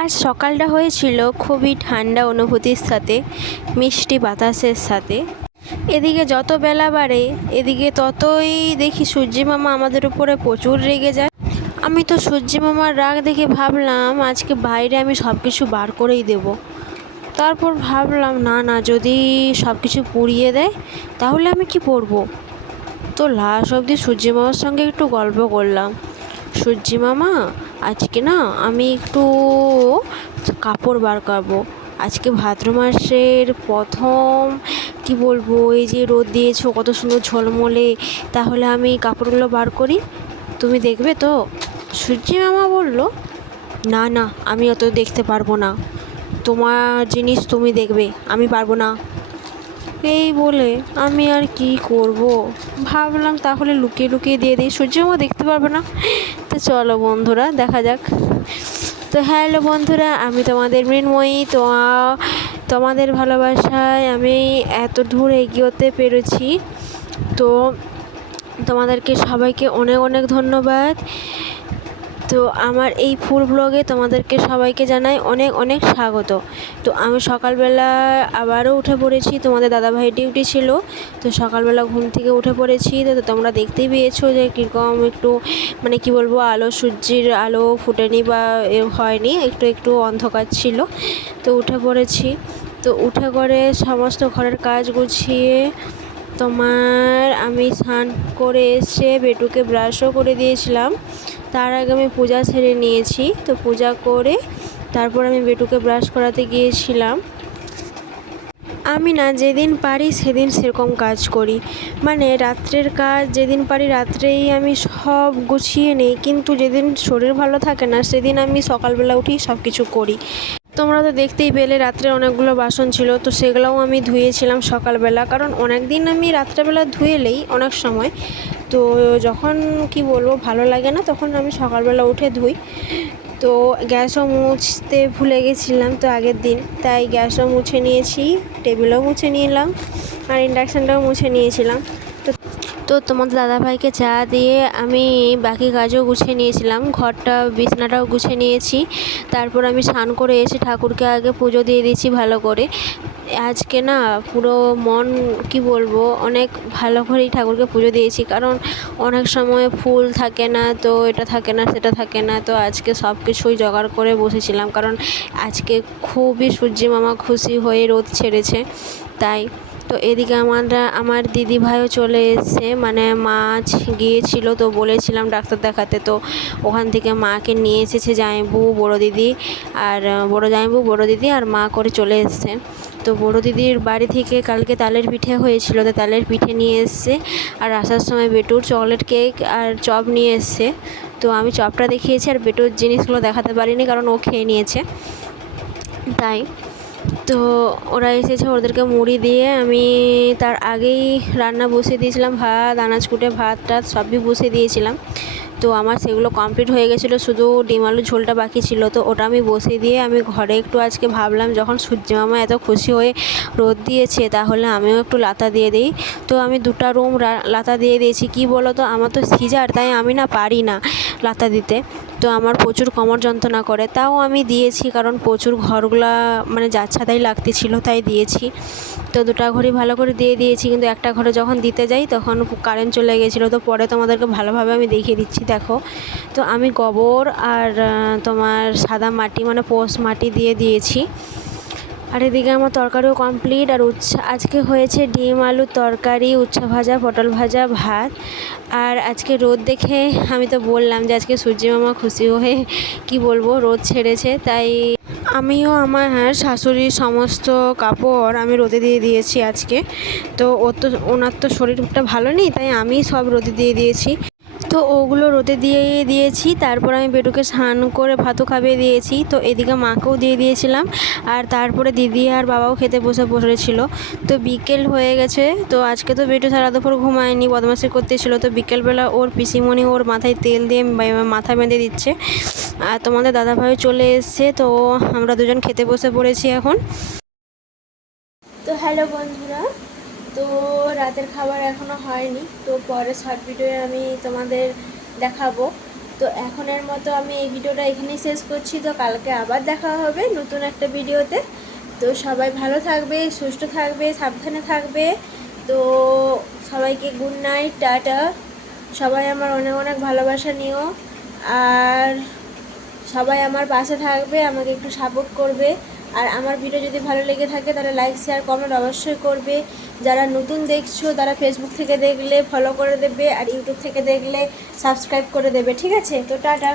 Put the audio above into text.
আজ সকালটা হয়েছিল খুবই ঠান্ডা অনুভূতির সাথে, মিষ্টি বাতাসের সাথে। এদিকে যত বেলা বাড়ে এদিকে ততই দেখি সূর্যি মামা আমাদের উপরে প্রচুর রেগে যায়। আমি তো সূর্যি মামার রাগ দেখে ভাবলাম আজকে বাইরে আমি সব কিছু বার করেই দেব। তারপর ভাবলাম না না, যদি সব কিছু পুড়িয়ে দেয় তাহলে আমি কি পরবো। তো লাস্ট অবধি সূর্যি মামার সঙ্গে একটু গল্প করলাম। সূর্যি মামা, আজকে না আমি একটু কাপড় বার করবো। আজকে ভাদ্র মাসের প্রথম, কি বলবো, এই যে রোদ দিয়েছো কত সুন্দর ঝলমলে, তাহলে আমি কাপড়গুলো বার করি, তুমি দেখবে তো? সূর্যি মামা বলল, না না, আমি অত দেখতে পারবো না, তোমার জিনিস তুমি দেখবে, আমি পারবো না। এই বলে আমি আর কি করব, ভাবলাম তাহলে লুকিয়ে লুকিয়ে দিয়ে দিই, সূর্য মামা দেখতে পারবে না। তো চলো বন্ধুরা, দেখা যাক। তো হ্যালো বন্ধুরা, আমি তোমাদের মৃন্ময়ী। তো তোমাদের ভালোবাসায় আমি এত দূর এগিয়ে পেরেছি। তো তোমাদেরকে সবাইকে অনেক অনেক ধন্যবাদ। তো আমার এই ফুল ব্লগে তোমাদেরকে সবাইকে জানাই অনেক অনেক স্বাগত। তো আমি সকালবেলা আবারও উঠে পড়েছি, তোমাদের দাদাভাই ডিউটি ছিল, তো সকালবেলা ঘুম থেকে উঠে পড়েছি। তো তোমরা দেখতেই পেয়েছো যে কীরকম একটু, মানে কি বলবো, আলো, সূর্যের আলো ফুটেনি বা হয়নি, একটু একটু অন্ধকার ছিল। তো উঠে পড়েছি। তো উঠে করে সমস্ত ঘরের কাজ গুছিয়ে তোমার আমি স্নান করে এসে বেটুকে ব্রাশও করে দিয়েছিলাম। তার আগে আমি পূজা সেরে নিয়েছি। তো পূজা করে তারপর আমি বেটুকে ব্রাশ করাতে গিয়েছিলাম। আমি না যেদিন পারি সেদিন সেরকম কাজ করি, মানে রাত্রের কাজ যেদিন পারি রাত্রেই আমি সব গুছিয়ে নিই, কিন্তু যেদিন শরীর ভালো থাকে না সেদিন আমি সকালবেলা উঠেই সব কিছু করি। তোমরা তো দেখতেই পেলে রাত্রে অনেকগুলো বাসন ছিল, তো সেগুলোও আমি ধুয়েছিলাম সকালবেলা, কারণ অনেক দিন আমি রাত্রেবেলা ধুয়েলেই অনেক সময়, তো যখন কি বলবো ভালো লাগে না তখন আমি সকালবেলা উঠে ধুই। তো গ্যাসও মুছতে ভুলে গেছিলাম তো আগের দিন, তাই গ্যাসও মুছে নিয়েছি, টেবিলও মুছে নিলাম, আর ইন্ডাকশানটাও মুছে নিয়েছিলাম। তো তোমাদের দাদাভাইকে চা দিয়ে আমি বাকি কাজও গুছিয়ে নিয়েছিলাম, ঘরটা বিছানাটাও গুছিয়ে নিয়েছি। তারপর আমি স্নান করে এসে ঠাকুরকে আগে পুজো দিয়ে দিয়েছি ভালো করে। আজকে না পুরো মন, কি বলবো, অনেক ভালো করেই ঠাকুরকে পুজো দিয়েছি, কারণ অনেক সময় ফুল থাকে না, তো এটা থাকে না সেটা থাকে না, তো আজকে সব কিছুই জোগাড় করে বসেছিলাম, কারণ আজকে খুবই সূর্যি মামা খুশি হয়ে রোদ ছেড়েছে তাই। তো এদিকে আমার দিদি ভাইও চলে এসেছে, মানে মাছ গিয়েছিল, তো বলেছিলাম ডাক্তার দেখাতে, তো ওখান থেকে মাকে নিয়ে এসেছে জামাইবু, বড়ো দিদি আর বড়ো জামাইবু, বড়ো দিদি আর মা করে চলে এসছে। তো বড়ো দিদির বাড়ি থেকে কালকে তালের পিঠে হয়েছিল, তো তালের পিঠে নিয়ে এসছে, আর আসার সময় বেটুর চকলেট কেক আর চপ নিয়ে এসছে। তো আমি চপটা দেখিয়েছি আর বেটুর জিনিসগুলো দেখাতে পারিনি, কারণ ও খেয়ে নিয়েছে তাই। তো ওরা এসেছে, ওদেরকে মুড়ি দিয়ে আমি তার আগেই রান্না বসিয়ে দিয়েছিলাম, ভাত, আনাজ কুটে ভাত টাত সবই বসিয়ে দিয়েছিলাম। তো আমার সেগুলো কমপ্লিট হয়ে গেছিলো, শুধু ডিম আলুর ঝোলটা বাকি ছিল, তো ওটা আমি বসিয়ে দিয়ে আমি ঘরে একটু আজকে ভাবলাম যখন সূর্য মামা এত খুশি হয়ে রোদ দিয়েছে তাহলে আমিও একটু লাতা দিয়ে দিই। তো আমি 2টা রুম লাতা দিয়ে দিয়েছি। কি বলো তো, আমার তো সিজার, তাই আমি না পারি না লাতা দিতে, তো আমার প্রচুর কোমর যন্ত্রণা করে, তাও আমি দিয়েছি, কারণ প্রচুর ঘরগুলা মানে যাচ্ছাতাই লাগতেছিল তাই দিয়েছি। তো 2টা ঘরই ভালো করে দিয়ে দিয়েছি, কিন্তু একটা ঘরে যখন দিতে যাই তখন কারেন্ট চলে গেছিলো, তো পরে তোমাদেরকে ভালোভাবে আমি দেখিয়ে দিচ্ছি দেখো। তো আমি গোবর আর তোমার সাদা মাটি, মানে পোস মাটি দিয়ে দিয়েছি। আর এদিকে আমার তরকারিও কমপ্লিট, আর আজকে হয়েছে ডিম আলুর তরকারি, উচ্ছে ভাজা, পটল ভাজা, ভাত। আর আজকে রোদ দেখে আমি তো বললাম যে আজকে সূর্যি মামা খুশি হয়ে, কি বলবো, রোদ ছেড়েছে, তাই আমিও আমার শাশুড়ির সমস্ত কাপড় আমি রোদে দিয়ে দিয়েছি আজকে। তো ওনার তো শরীরটা ভালো নেই, তাই আমি সব রোদে দিয়ে দিয়েছি। তো ওগুলো রোদে দিয়ে দিয়েছি, তারপর আমি বেটুকে স্নান করে ভাতও খাইয়ে দিয়েছি। তো এদিকে মাকেও দিয়ে দিয়েছিলাম, আর তারপরে দিদি আর বাবাও খেতে বসেছিল। তো বিকেল হয়ে গেছে, তো আজকে তো বেটু সারা দুপুর ঘুমায়নি, বদমাশি করতেছিল, তো বিকেলবেলা ওর পিসিমণি ওর মাথায় তেল দিয়ে মাথা বেঁধে দিচ্ছে। আর তোমাদের দাদাভাই চলে এসছে, তো আমরা দুজন খেতে বসে পড়েছি এখন। তো হ্যালো বন্ধুরা, তো রাতের খাবার এখনও হয়নি, তো পরে শর্ট ভিডিওয়ে আমি তোমাদের দেখাবো। তো এখনের মতো আমি এই ভিডিওটা এখানেই শেষ করছি। তো কালকে আবার দেখা হবে নতুন একটা ভিডিওতে। তো সবাই ভালো থাকবে, সুস্থ থাকবে, সাবধানে থাকবে। তো সবাইকে গুড নাইট, টাটা। সবাই আমার অনেক অনেক ভালোবাসা নিও, আর সবাই আমার পাশে থাকবে, আমাকে একটু সাপোর্ট করবে। আর আমার ভিডিও যদি ভালো লেগে থাকে তাহলে লাইক, শেয়ার, কমেন্ট অবশ্যই করবে। যারা নতুন দেখছো তারা ফেসবুক থেকে দেখলে ফলো করে দেবে, আর ইউটিউব থেকে দেখলে সাবস্ক্রাইব করে দেবে, ঠিক আছে? তো টাটা।